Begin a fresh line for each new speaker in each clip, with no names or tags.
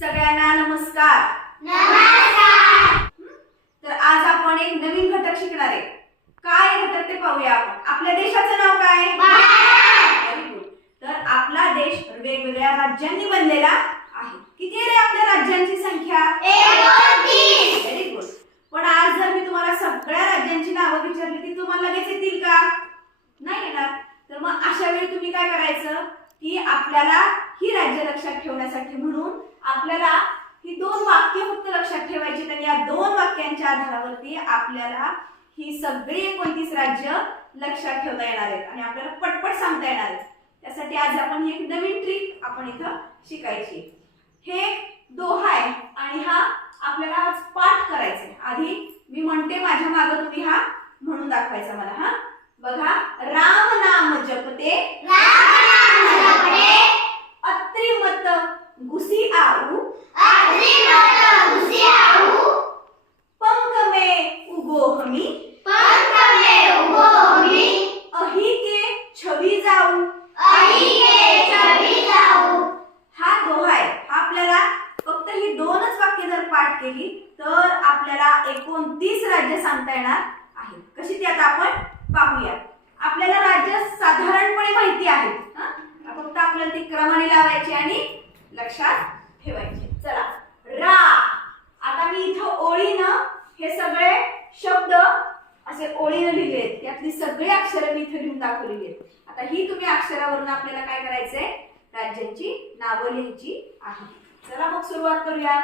सगळ्यांना नमस्कार. तर आज आपण एक नवीन घटक शिकणार आहे. काय घटक ते पाहूया आपण. आपल्या देशाचं नाव काय. तर आपला देश वेगवेगळ्या राज्यांनी बनलेला आहे. किती आहे आपल्या राज्यांची संख्या? Very good. पण आज जर मी तुम्हाला सगळ्या राज्यांची नावं विचारली ती तुम्हाला लगेच येतील का? नाही येणार. तर मग अशा वेळी तुम्ही काय करायचं की आपल्याला ही राज्य लक्षात ठेवण्यासाठी म्हणून आपल्याला ही दोन वाक्य फक्त लक्षात ठेवायची आणि या दोन वाक्यांच्या आधारावरती आपल्याला ही सगळी एकोणतीस राज्य लक्षात ठेवता येणार आहेत आणि आपल्याला पटपट सांगता येणार आहेत. त्यासाठी आज आपण ही एक नवीन ट्रिक आपण इथं शिकायची हे दोहा आहे आणि हा आपल्याला आज पाठ करायचा आहे आधी मी म्हणते माझ्या मागं तुम्ही हा म्हणून दाखवायचा मला हा बघा राम नाम जपते अत्रिमत घुसी आऊ पंख में उगो हमी अही के छवी जाऊ हा दोहा आहे हा आपल्याला फक्त ही दोनच वाक्य जर पाठ केली तर आपल्याला एकोणतीस राज्य सांगता येणार आहेत. कशी ती आता आपण पाहूया. आपल्याला राज्य साधारणपणे माहिती आहेत फक्त आपल्याला ती क्रमाने लावायची आणि लक्षात ठेवायची. चला. रा. आता मी इथं ओळीनं हे सगळे शब्द असे ओळीनं लिहिले आहेत. यातली सगळी अक्षरं मी इथं लिहून दाखवलेली आहेत. आता ही तुम्ही अक्षरावरून आपल्याला काय करायचंय? राज्यांची नावं लिहायची आहे. चला मग सुरुवात करूया.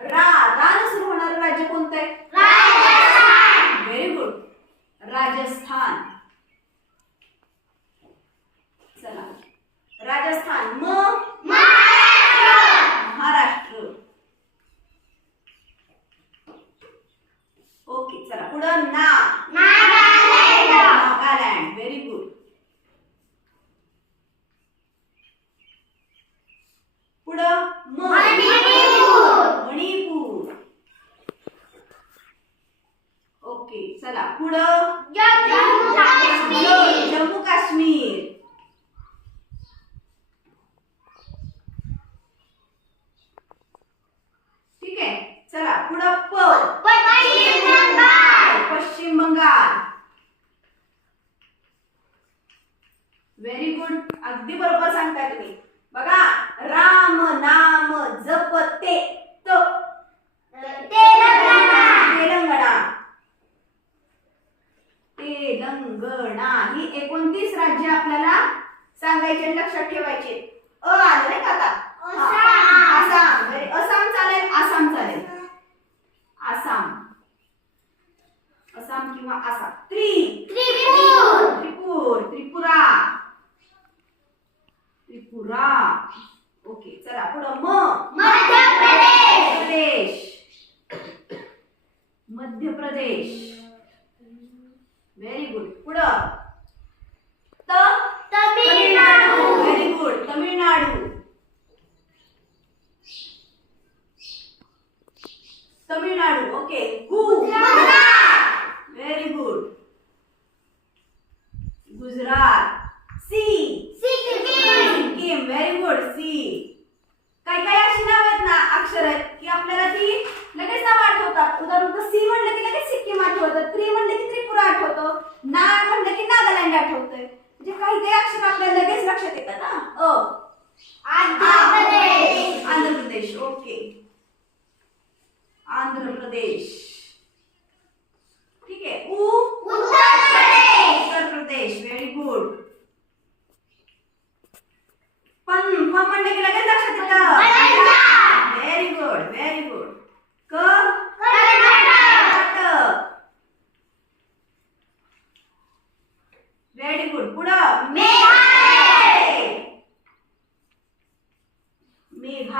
रा. दान सुरू होणारं राज्य कोणतं आहे व्हेरी गुड राजस्थान चला राजस्थान मग महाराष्ट्र ओके चला पुढं ना नागालँड व्हेरी गुड पुढं म मणिपूर ओके चला. पुढं? जम्मू काश्मीर ठीक आहे चला पुढं प पश्चिम बंगाल व्हेरी गुड अगदी बरोबर सांगताय तुम्ही बघा राम नाम जपते त तेलंगणा तेलंगणा ही एकोणतीस राज्य आपल्याला सांगायचे लक्षात ठेवायचे. अ आलं नाही का. आसाम आसाम चालेल आसाम चालेल. आसाम. आसाम किंवा आसाम. त्रि. त्रिपूर. त्रिपुरा. त्रिपुरा. ओके चला पुढं म. प्रदेश मध्य प्रदेश व्हेरी गुड पुढं त very good Tamil Nadu Tamil Nadu okay गु व्हेरी गुड गुजरात सी सिक्कीम व्हेरी गुड सी काही काही अशी नाव आहेत ना अक्षर आहेत. की आपल्याला ती लगेच नाव आठवतात. उदाहरणार्थ सी म्हणलं की लगेच सिक्कीम आठवतं. त्रि म्हणलं की आठवतं ना म्हणलं की नागालँड आठवतंय म्हणजे काही काही अक्षर आपल्याला लगेच लक्षात येतात ना? अ. Andhra Pradesh okay. Andhra Pradesh.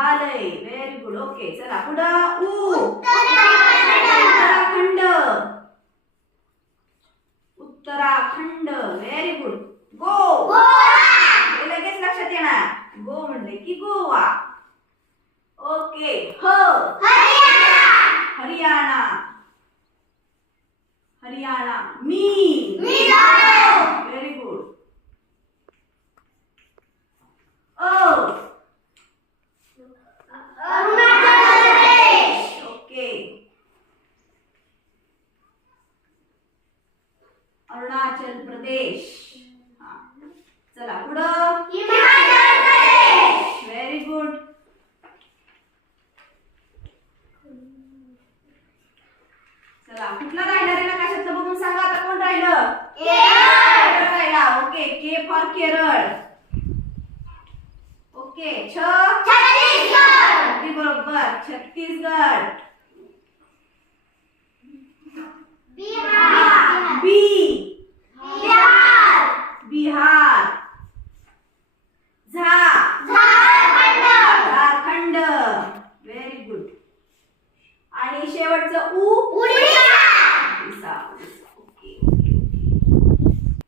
Meghalaya very good okay चला पुढं उ उत्तराखंड उत्तराखंड व्हेरी गुड गो हे लगेच लक्षात येणार गो म्हणले की गोवा ओके ह हरियाणा हरियाणा मी व्हेरी फॉर केरळ. ओके छ.
छत्तीसगड
अगदी बरोबर छत्तीसगड
बिहार!
बी.
बिहार!
बिहार. झा.
झारखंड!
झारखंड. व्हेरी गुड आणि शेवटचं उ. Orissa, Orissa. Okay, okay, okay.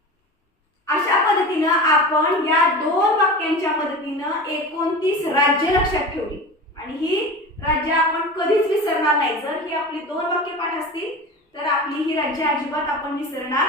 अशा पद्धतीनं आपण या दोन वाक्यांच्या मदतीनं एकोणतीस राज्य लक्षात ठेवली. आणि ही राज्य आपण कधीच विसरणार नाही. जर ही आपली दोन वाक्य पाठ असतील तर आपली ही राज्य अजिबात आपण विसरणार